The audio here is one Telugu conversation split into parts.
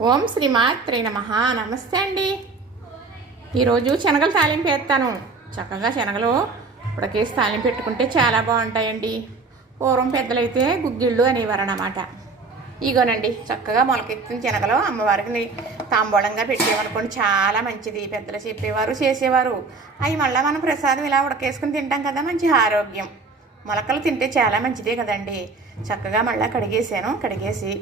ఓం శ్రీమాత్రే నమ. నమస్తే అండి. ఈరోజు శనగలు తాలింపు వేస్తాను. చక్కగా శనగలు ఉడకేసి తాలింపు పెట్టుకుంటే చాలా బాగుంటాయండి. పూర్వం పెద్దలైతే గుగ్గిళ్ళు అనేవారు అన్నమాట. ఇగోనండి చక్కగా మొలకెత్తిన శనగలు అమ్మవారికి తాంబూలంగా పెట్టేమనుకోండి చాలా మంచిది. పెద్దలు చెప్పేవారు చేసేవారు. అవి మళ్ళీ మనం ప్రసాదం ఇలా ఉడకేసుకుని తింటాం కదా మంచి ఆరోగ్యం. మొలకలు తింటే చాలా మంచిదే కదండి. చక్కగా మళ్ళీ కడిగేసాను కడిగేసి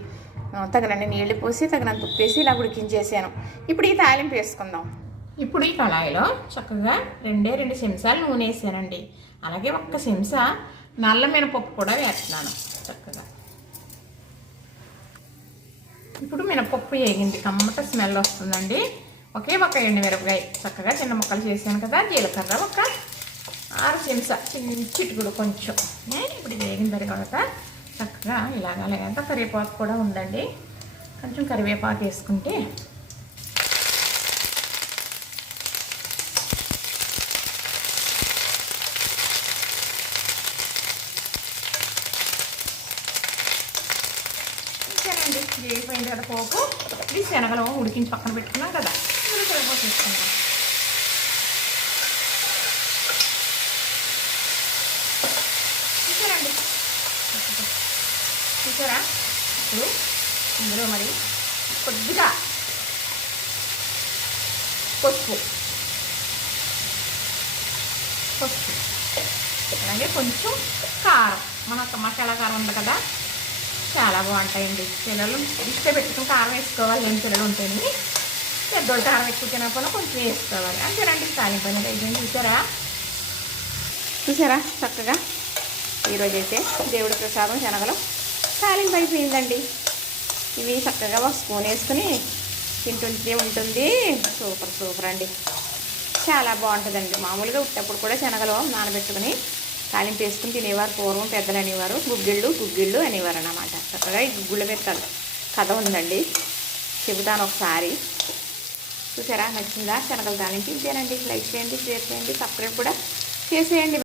తగినన్ని నీళ్ళు పోసి తగినంత ఉప్పేసి ఇలా ఉడికించేసాను. ఇప్పుడు ఈ తాలింపు వేసుకుందాం. ఇప్పుడు ఈ కళాయిలో చక్కగా రెండే రెండు చెంచాలు నూనె వేసానండి. అలాగే ఒక్క చెంచా నల్ల మినపప్పు కూడా వేస్తున్నాను చక్కగా. ఇప్పుడు మినపప్పు వేగింది. కమ్మట స్మెల్ వస్తుందండి. ఒకే ఒక ఎండు మిరపకాయ చక్కగా చిన్న ముక్కలు చేశాను కదా. జీలకర్ర ఒక ఆరు చెంచా చిన్న చిటుకుడు కొంచెం. ఇప్పుడు వేగిన తర్వాత చక్కగా ఇలాగ అలాగంతా కరివేపాకు కూడా ఉందండి. కొంచెం కరివేపాకు వేసుకుంటే ఇంకేనండి వేగిపోయింది కదా పోపు. ఇది శనగలు ఉడికించి పక్కన పెట్టుకున్నాం కదా. ఇందులో కరివేపాకు వేసుకుందాం. చూసారా? ఇప్పుడు ఇందులో మరి కొద్దిగా పసుపు. పసుపు. అలాగే కొంచెం కారం. మన మసాలా కారం ఉంది కదా? చాలా బాగుంటాయండి. పిల్లలు ఇస్తే పెట్టుకుని కారం వేసుకోవాలి. లేని పిల్లలు ఉంటాయని పెద్దోళ్ళు కారం ఎక్కువ తినకపోయినా కొంచెం వేసుకోవాలి. అంతేనండి. తాలింపు అనేది అయిపోయింది. చూసారా? చూసారా? చక్కగా. ఈరోజైతే దేవుడి ప్రసాదం శనగలు తాలింపు అయిపోయిందండి. ఇవి చక్కగా ఒక స్పూన్ వేసుకుని తింటుంటే ఉంటుంది. సూపర్ సూపర్ అండి. చాలా బాగుంటుందండి. మామూలుగా ఉట్టప్పుడు కూడా శనగలు నానబెట్టుకుని తాలింపు వేసుకుని తినేవారు. పూర్వం పెద్దలు అనేవారు. గుగ్గిళ్ళు గుగ్గిళ్ళు అనేవారు అన్నమాట. చక్కగా ఈ గుగ్గుళ్ళ మీద కథ ఉందండి. చెబుతాను ఒకసారి. చూసారా? నచ్చిందా? శనగలు తాలింపు? ఇదేనండి. లైక్ చేయండి షేర్ చేయండి సబ్స్క్రైబ్ కూడా చేసేయండి.